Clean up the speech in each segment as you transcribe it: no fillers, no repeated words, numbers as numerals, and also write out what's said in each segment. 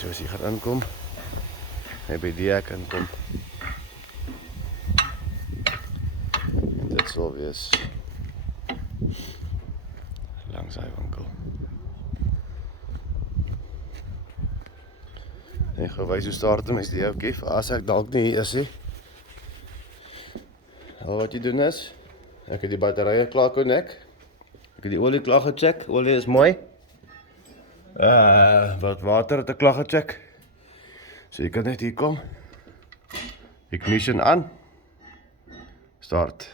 So as jy gaan inkom, hy by die hek inkom. En dit sal wees langs hy winkel. En gewys hoe start hom is die oukie, vir as ek dalk nie hier is nie. Al wat jy doen is, ek het die batterye klaar connect. Ek het die olie klaar gecheck, olie is mooi. Wat water het ek klaar gecheck. So jy kan net hier kom. Ignition aan. Start.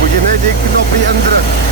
Moet je net die knopje indrukken.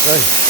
Okay.